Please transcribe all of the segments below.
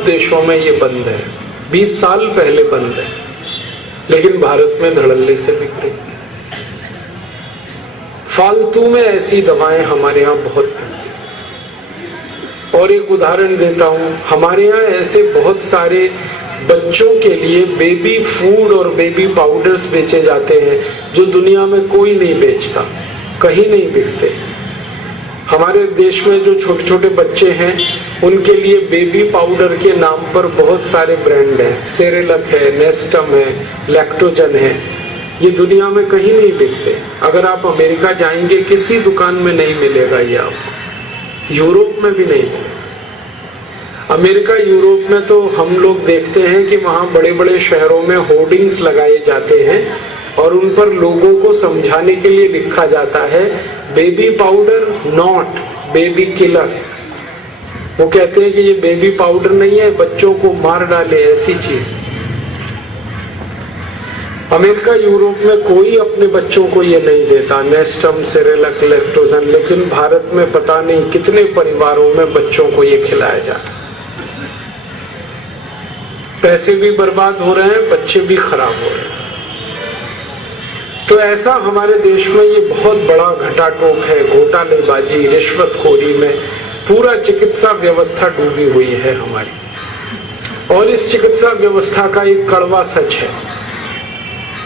देशों में ये बंद है, 20 साल पहले बंद है, लेकिन भारत में धड़ल्ले से बिक रही है। फालतू में ऐसी दवाएं हमारे यहाँ बहुत मिलती हैं। और एक उदाहरण देता हूं, हमारे यहाँ ऐसे बहुत सारे बच्चों के लिए बेबी फूड और बेबी पाउडर्स बेचे जाते हैं जो दुनिया में कोई नहीं बेचता, कहीं नहीं बिकते। हमारे देश में जो छोटे छोटे बच्चे हैं उनके लिए बेबी पाउडर के नाम पर बहुत सारे ब्रांड हैं, सेरेलक है, नेस्टम है, लैक्टोजन है, ये दुनिया में कहीं नहीं बिकते। अगर आप अमेरिका जाएंगे किसी दुकान में नहीं मिलेगा ये आपको, यूरोप में भी नहीं। अमेरिका यूरोप में तो हम लोग देखते हैं कि वहां बड़े बड़े शहरों में होर्डिंग्स लगाए जाते हैं और उन पर लोगों को समझाने के लिए लिखा जाता है baby powder not baby killer. वो कहते हैं कि ये बेबी पाउडर नहीं है, बच्चों को मार डाले, ऐसी चीज। अमेरिका यूरोप में कोई अपने बच्चों को ये नहीं देता, नेस्टम, सेरेलक, लैक्टोजन, लेकिन भारत में पता नहीं कितने परिवारों में बच्चों को ये खिलाया जा रहा है। पैसे भी बर्बाद हो रहे हैं, बच्चे भी खराब हो रहे हैं। तो ऐसा हमारे देश में ये बहुत बड़ा घटाटोप है, घोटालेबाजी, रिश्वतखोरी में पूरा चिकित्सा व्यवस्था डूबी हुई है हमारी। और इस चिकित्सा व्यवस्था का एक कड़वा सच है,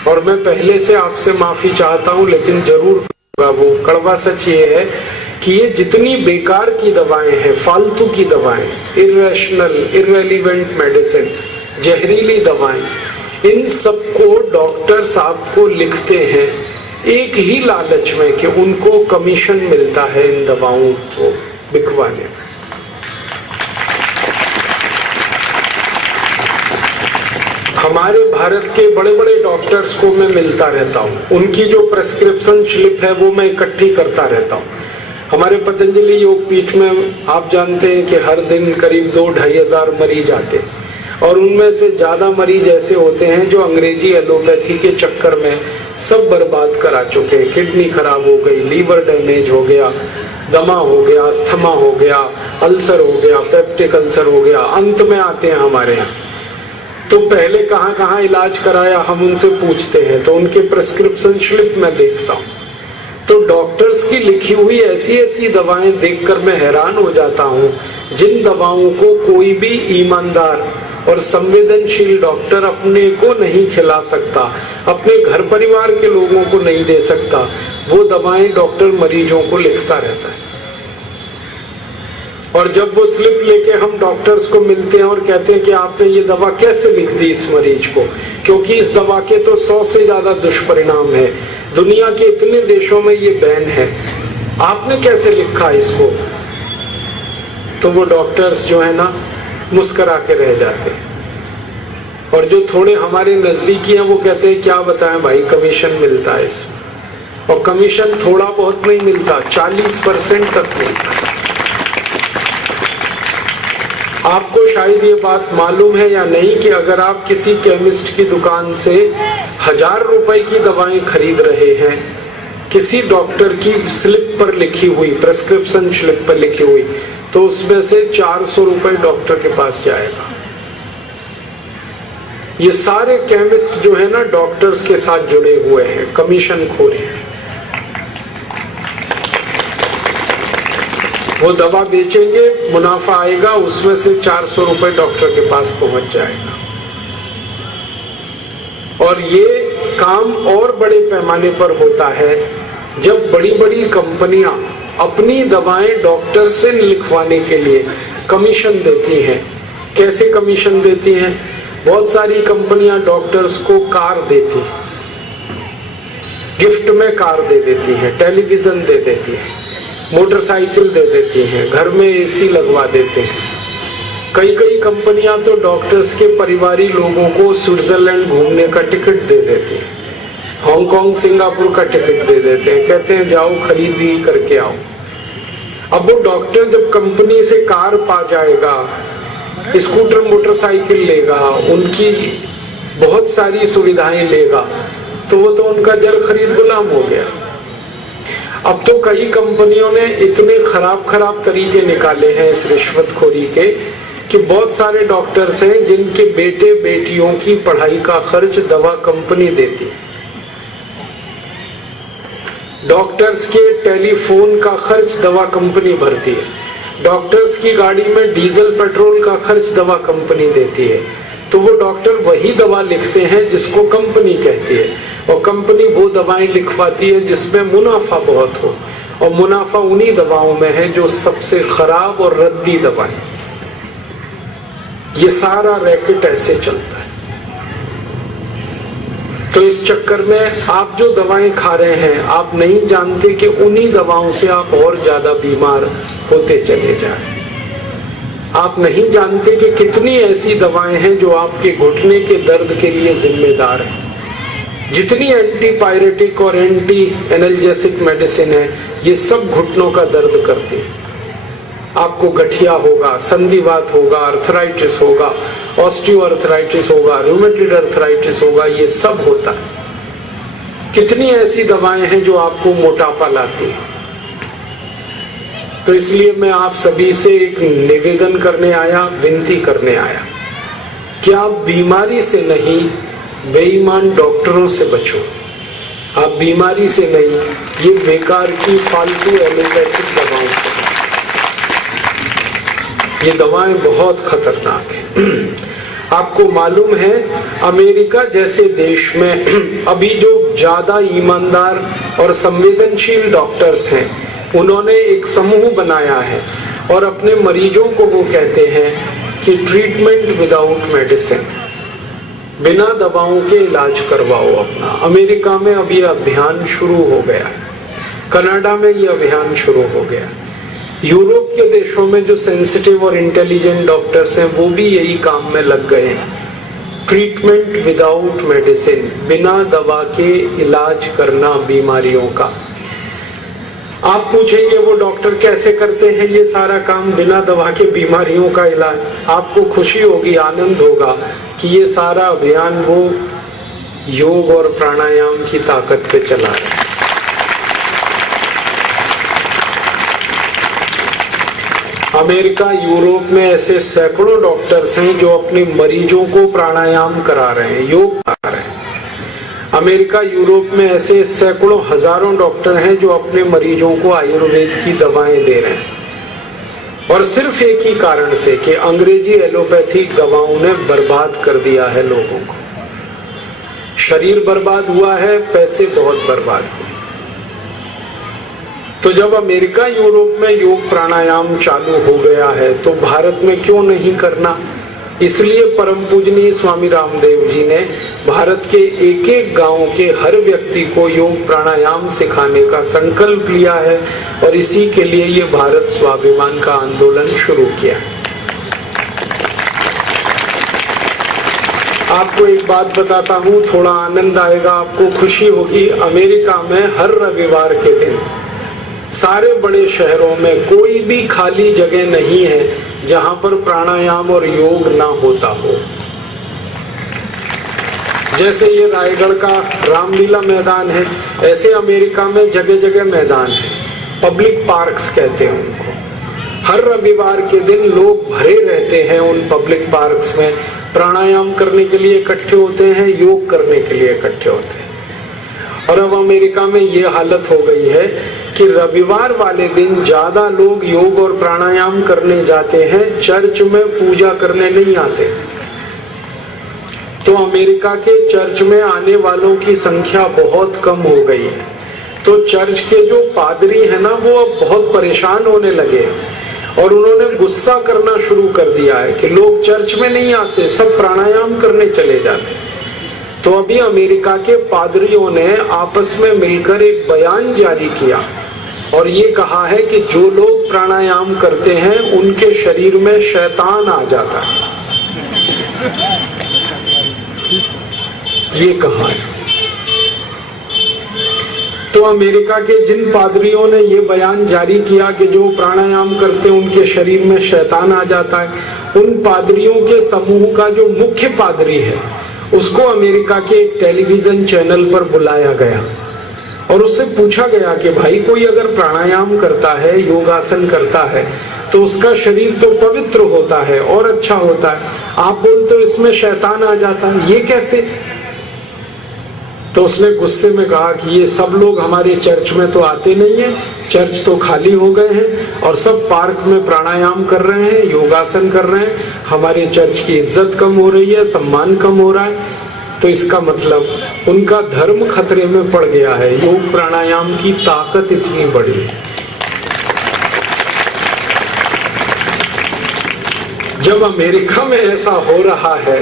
और मैं पहले से आपसे माफी चाहता हूं, लेकिन जरूर वो कड़वा सच ये है कि ये जितनी बेकार की दवाएं हैं, फालतू की दवाएं, इरेशनल, इररेलीवेंट मेडिसिन, जहरीली दवाएं, इन सबको डॉक्टर्स आपको लिखते हैं एक ही लालच में कि उनको कमीशन मिलता है इन दवाओं को बिकवाने। हमारे भारत के बड़े बड़े डॉक्टर्स को मैं मिलता रहता हूँ, उनकी जो प्रेस्क्रिप्शन स्लिप है वो मैं इकट्ठी करता रहता हूँ। हमारे पतंजलि योग पीठ में आप जानते हैं कि हर दिन करीब 2-2.5 हजार मरीज आते हैं, और उनमें से ज्यादा मरीज ऐसे होते हैं जो अंग्रेजी एलोपैथी के चक्कर में सब बर्बाद करा चुके हैं। किडनी खराब हो गई, लीवर डैमेज हो गया, दमा हो गया, अस्थमा हो गया, अल्सर हो गया, पेप्टिक अल्सर हो गया, अंत में आते हैं हमारे यहाँ। तो पहले कहाँ कहाँ इलाज कराया हम उनसे पूछते हैं, तो उनके प्रेस्क्रिप्शन स्लिप में देखता हूँ, तो डॉक्टर्स की लिखी हुई ऐसी ऐसी दवाएं देखकर मैं हैरान हो जाता हूँ, जिन दवाओं को कोई भी ईमानदार और संवेदनशील डॉक्टर अपने को नहीं खिला सकता, अपने घर परिवार के लोगों को नहीं दे सकता, वो दवाएं डॉक्टर मरीजों को लिखता रहता है। और जब वो स्लिप लेके हम डॉक्टर्स को मिलते हैं और कहते हैं कि आपने ये दवा कैसे लिख दी इस मरीज को, क्योंकि इस दवा के तो 100 से ज्यादा दुष्परिणाम है, दुनिया के इतने देशों में ये बैन है, आपने कैसे लिखा इसको, तो वो डॉक्टर्स जो है ना मुस्कुरा के रह जाते हैं। और जो थोड़े हमारे नजदीकी हैं वो कहते हैं क्या बताएं भाई, कमीशन मिलता है इसमें, और कमीशन थोड़ा बहुत नहीं मिलता, 40% तक मिलता है। आपको शायद ये बात मालूम है या नहीं कि अगर आप किसी केमिस्ट की दुकान से 1000 रुपए की दवाएं खरीद रहे हैं, किसी डॉक्टर की स्लिप पर लिखी हुई, प्रेस्क्रिप्शन स्लिप पर लिखी हुई, तो उसमें से 400 रुपए डॉक्टर के पास जाएगा। ये सारे केमिस्ट जो है ना डॉक्टर्स के साथ जुड़े हुए हैं, कमीशन खोर हैं। वो दवा बेचेंगे, मुनाफा आएगा, उसमें से 400 रुपए डॉक्टर के पास पहुंच जाएगा। और ये काम और बड़े पैमाने पर होता है जब बड़ी बड़ी कंपनियां अपनी दवाएं डॉक्टर से लिखवाने के लिए कमीशन देती हैं। कैसे कमीशन देती हैं? बहुत सारी कंपनियां डॉक्टर्स को कार देती हैं, गिफ्ट में कार दे देती हैं, टेलीविजन दे देती हैं, मोटरसाइकिल दे देती हैं, घर में एसी लगवा देते हैं। कई कई कंपनियां तो डॉक्टर्स के परिवारी लोगों को स्विट्जरलैंड घूमने का टिकट दे देती हैं, हांगकांग, सिंगापुर का टिकट दे देते हैं, कहते हैं जाओ खरीदी करके आओ। अब वो डॉक्टर जब कंपनी से कार पा जाएगा, स्कूटर, मोटरसाइकिल लेगा, उनकी बहुत सारी सुविधाएं लेगा, तो वो तो उनका जल खरीद गुलाम हो गया। अब तो कई कंपनियों ने इतने खराब खराब तरीके निकाले हैं इस रिश्वतखोरी के कि बहुत सारे डॉक्टर्स हैं जिनके बेटे बेटियों की पढ़ाई का खर्च दवा कंपनी देती है, डॉक्टर्स के टेलीफोन का खर्च दवा कंपनी भरती है, डॉक्टर्स की गाड़ी में डीजल पेट्रोल का खर्च दवा कंपनी देती है। तो वो डॉक्टर वही दवा लिखते हैं जिसको कंपनी कहती है, और कंपनी वो दवाएं लिखवाती है जिसमें मुनाफा बहुत हो, और मुनाफा उन्हीं दवाओं में है जो सबसे खराब और रद्दी दवाएं। ये सारा रैकेट ऐसे चलता है। तो इस चक्कर में आप जो दवाएं खा रहे हैं, आप नहीं जानते कि उन्हीं दवाओं से आप और ज्यादा बीमार होते चले जा रहे हैं। आप नहीं जानते कि कितनी ऐसी दवाएं हैं जो आपके घुटने के दर्द के लिए जिम्मेदार हैं। जितनी एंटीपायरेटिक और एंटी एनाल्जेसिक मेडिसिन है, ये सब घुटनों का दर्द करती है। आपको गठिया होगा, संधिवात होगा, अर्थराइटिस होगा, ऑस्टियोआर्थराइटिस होगा, रूमेटॉइड अर्थराइटिस होगा, ये सब होता है। कितनी ऐसी दवाएं हैं जो आपको मोटापा लाती है। तो इसलिए मैं आप सभी से एक निवेदन करने आया, विनती करने आया कि आप बीमारी से नहीं, बेईमान डॉक्टरों से बचो। आप बीमारी से नहीं, ये बेकार की फालतू एलोपैथिक दवाओं से। ये दवाएं बहुत खतरनाक हैं। आपको मालूम है, अमेरिका जैसे देश में अभी जो ज्यादा ईमानदार और संवेदनशील डॉक्टर्स हैं, उन्होंने एक समूह बनाया है और अपने मरीजों को वो कहते हैं कि ट्रीटमेंट विदाउट मेडिसिन, बिना दवाओं के इलाज करवाओ अपना। अमेरिका में अब ये अभियान शुरू हो गया, कनाडा में ये अभियान शुरू हो गया। यूरोप के देशों में जो सेंसिटिव और इंटेलिजेंट डॉक्टर्स हैं, वो भी यही काम में लग गए हैं। ट्रीटमेंट विदाउट मेडिसिन, बिना दवा के इलाज करना बीमारियों का। आप पूछेंगे वो डॉक्टर कैसे करते हैं ये सारा काम, बिना दवा के बीमारियों का इलाज? आपको खुशी होगी, आनंद होगा कि ये सारा अभियान वो योग और प्राणायाम की ताकत पे चला है। अमेरिका, यूरोप में ऐसे सैकड़ों डॉक्टर्स हैं जो अपने मरीजों को प्राणायाम करा रहे हैं, योग करा रहे हैं। अमेरिका, यूरोप में ऐसे सैकड़ों हजारों डॉक्टर हैं जो अपने मरीजों को आयुर्वेद की दवाएं दे रहे हैं। और सिर्फ एक ही कारण से कि अंग्रेजी एलोपैथिक दवाओं ने बर्बाद कर दिया है लोगों को। शरीर बर्बाद हुआ है, पैसे बहुत बर्बाद हुए। तो जब अमेरिका, यूरोप में योग प्राणायाम चालू हो गया है, तो भारत में क्यों नहीं करना? इसलिए परम पूजनीय स्वामी रामदेव जी ने भारत के एक एक गांव के हर व्यक्ति को योग प्राणायाम सिखाने का संकल्प लिया है, और इसी के लिए ये भारत स्वाभिमान का आंदोलन शुरू किया। आपको एक बात बताता हूँ, थोड़ा आनंद आएगा, आपको खुशी होगी। अमेरिका में हर रविवार के दिन सारे बड़े शहरों में कोई भी खाली जगह नहीं है जहां पर प्राणायाम और योग ना होता हो। जैसे ये रायगढ़ का रामलीला मैदान है, ऐसे अमेरिका में जगह जगह मैदान है, पब्लिक पार्क्स कहते हैं उनको। हर रविवार के दिन लोग भरे रहते हैं उन पब्लिक पार्क्स में, प्राणायाम करने के लिए इकट्ठे होते हैं, योग करने के लिए इकट्ठे होते हैं। और अब अमेरिका में ये हालत हो गई है कि रविवार वाले दिन ज्यादा लोग योग और प्राणायाम करने जाते हैं, चर्च में पूजा करने नहीं आते। तो अमेरिका के चर्च में आने वालों की संख्या बहुत कम हो गई है। तो चर्च के जो पादरी है ना, वो अब बहुत परेशान होने लगे और उन्होंने गुस्सा करना शुरू कर दिया है कि लोग चर्च में नहीं आते, सब प्राणायाम करने चले जाते। तो अभी अमेरिका के पादरियों ने आपस में मिलकर एक बयान जारी किया और ये कहा है कि जो लोग प्राणायाम करते हैं उनके शरीर में शैतान आ जाता है। ये कहा है। तो अमेरिका के जिन पादरियों ने ये बयान जारी किया कि जो प्राणायाम करते हैं उनके शरीर में शैतान आ जाता है, उन पादरियों के समूह का जो मुख्य पादरी है उसको अमेरिका के एक टेलीविजन चैनल पर बुलाया गया और उससे पूछा गया कि भाई कोई अगर प्राणायाम करता है, योगासन करता है, तो उसका शरीर तो पवित्र होता है और अच्छा होता है। आप बोलते हो इसमें शैतान आ जाता है, ये कैसे? तो उसने गुस्से में कहा कि ये सब लोग हमारे चर्च में तो आते नहीं है, चर्च तो खाली हो गए हैं और सब पार्क में प्राणायाम कर रहे हैं, योगासन कर रहे हैं, हमारे चर्च की इज्जत कम हो रही है, सम्मान कम हो रहा है। तो इसका मतलब उनका धर्म खतरे में पड़ गया है। योग प्राणायाम की ताकत इतनी बड़ी। जब अमेरिका में ऐसा हो रहा है,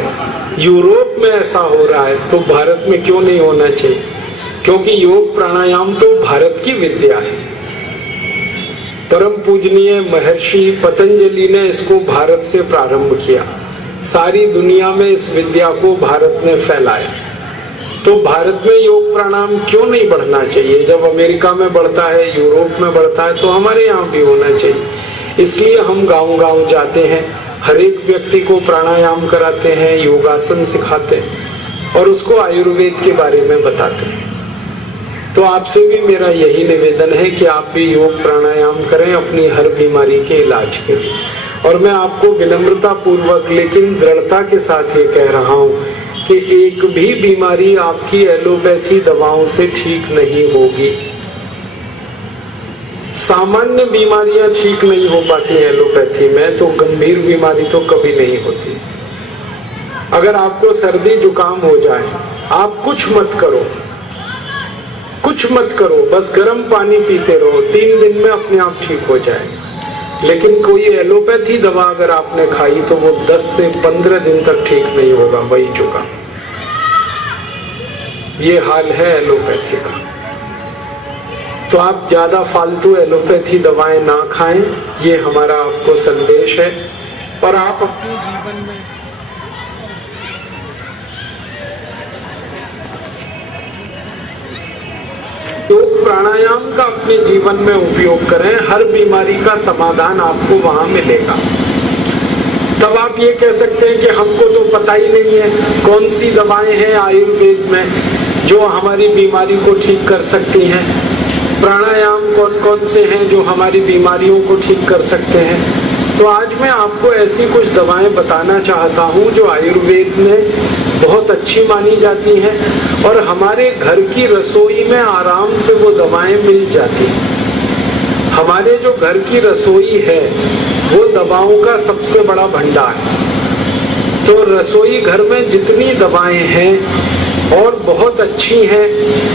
यूरोप में ऐसा हो रहा है, तो भारत में क्यों नहीं होना चाहिए? क्योंकि योग प्राणायाम तो भारत की विद्या है। परम पूजनीय महर्षि पतंजलि ने इसको भारत से प्रारंभ किया, सारी दुनिया में इस विद्या को भारत ने फैलाया। तो भारत में योग प्राणायाम क्यों नहीं बढ़ना चाहिए? जब अमेरिका में बढ़ता है, यूरोप में बढ़ता है, तो हमारे यहाँ भी होना चाहिए। इसलिए हम गांव-गांव जाते हैं, हर एक व्यक्ति को प्राणायाम कराते हैं, योगासन सिखाते हैं और उसको आयुर्वेद के बारे में बताते हैं। तो आपसे भी मेरा यही निवेदन है कि आप भी योग प्राणायाम करें अपनी हर बीमारी के इलाज के लिए। और मैं आपको विनम्रता पूर्वक लेकिन दृढ़ता के साथ ये कह रहा हूँ कि एक भी बीमारी आपकी एलोपैथी दवाओं से ठीक नहीं होगी। सामान्य बीमारियां ठीक नहीं हो पाती हैं एलोपैथी में, तो गंभीर बीमारी तो कभी नहीं होती। अगर आपको सर्दी जुकाम हो जाए, आप कुछ मत करो, कुछ मत करो, बस गर्म पानी पीते रहो, 3 दिन में अपने आप ठीक हो जाए। लेकिन कोई एलोपैथी दवा अगर आपने खाई तो वो 10 से 15 दिन तक ठीक नहीं होगा, वही जुकाम। ये हाल है एलोपैथी का। तो आप ज्यादा फालतू एलोपैथी दवाएं ना खाएं, ये हमारा आपको संदेश है। और आप अपने जीवन में योग प्राणायाम का अपने जीवन में उपयोग करें, हर बीमारी का समाधान आपको वहां मिलेगा। तब आप ये कह सकते हैं कि हमको तो पता ही नहीं है कौन सी दवाएं हैं आयुर्वेद में जो हमारी बीमारी को ठीक कर सकती हैं, प्राणायाम कौन कौन से हैं जो हमारी बीमारियों को ठीक कर सकते हैं। तो आज मैं आपको ऐसी कुछ दवाएं बताना चाहता हूं जो आयुर्वेद में बहुत अच्छी मानी जाती हैं और हमारे घर की रसोई में आराम से वो दवाएं मिल जाती हैं। हमारे जो घर की रसोई है वो दवाओं का सबसे बड़ा भंडार है। तो रसोई घर में जितनी दवाएं हैं और बहुत अच्छी हैं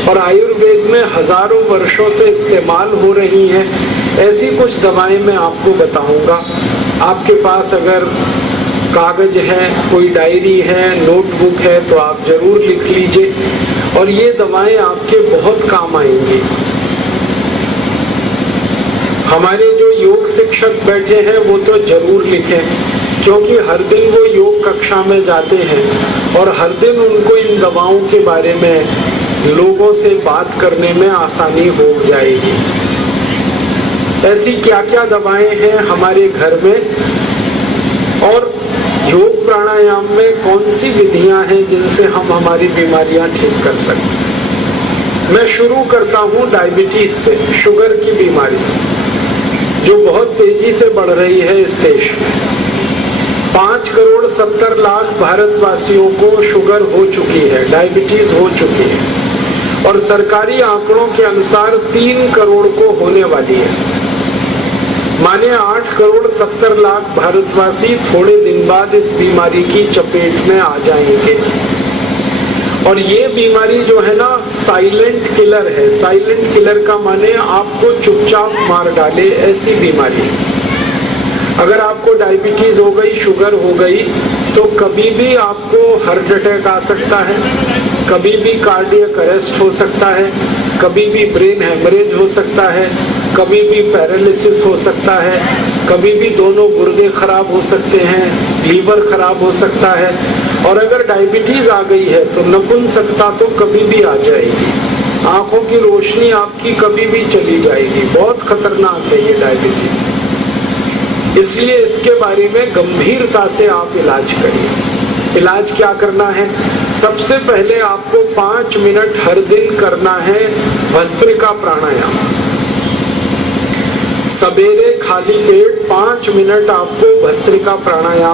और आयुर्वेद में हजारों वर्षों से इस्तेमाल हो रही हैं, ऐसी कुछ दवाएं मैं आपको बताऊंगा। आपके पास अगर कागज है, कोई डायरी है, नोटबुक है, तो आप जरूर लिख लीजिए और ये दवाएं आपके बहुत काम आएंगी। हमारे जो योग शिक्षक बैठे हैं वो तो जरूर लिखें, क्योंकि हर दिन वो योग कक्षा में जाते हैं और हर दिन उनको इन दवाओं के बारे में लोगों से बात करने में आसानी हो जाएगी। ऐसी क्या क्या दवाएं हैं हमारे घर में और योग प्राणायाम में कौन सी विधियां हैं जिनसे हम हमारी बीमारियां ठीक कर सकते हैं। मैं शुरू करता हूं डायबिटीज से, शुगर की बीमारी जो बहुत तेजी से बढ़ रही है इस देश में। 5,70,00,000 भारतवासियों को शुगर हो चुकी है, डायबिटीज हो चुकी है और सरकारी आंकड़ों के अनुसार 3 करोड़ को होने वाली है। माने 8,70,00,000 भारतवासी थोड़े दिन बाद इस बीमारी की चपेट में आ जाएंगे। और ये बीमारी जो है ना, साइलेंट किलर है। साइलेंट किलर का माने आपको चुपचाप मार डाले, ऐसी बीमारी। अगर आपको डायबिटीज हो गई, शुगर हो गई, तो कभी भी आपको हार्ट अटैक आ सकता है, कभी भी कार्डियक अरेस्ट हो सकता है, कभी भी ब्रेन हेमरेज हो सकता है, कभी भी पैरालिसिस हो सकता है, कभी भी दोनों गुर्दे खराब हो सकते हैं, लीवर खराब हो सकता है। और अगर डायबिटीज आ गई है तो नपुंसकता तो कभी भी आ जाएगी, आंखों की रोशनी आपकी कभी भी चली जाएगी। बहुत खतरनाक है ये डायबिटीज, इसलिए इसके बारे में गंभीरता से आप इलाज करिए। इलाज क्या करना है? सबसे पहले आपको 5 मिनट हर दिन करना है भस्त्रिका प्राणायाम। सवेरे खाली पेट 5 मिनट आपको भस्त्रिका प्राणायाम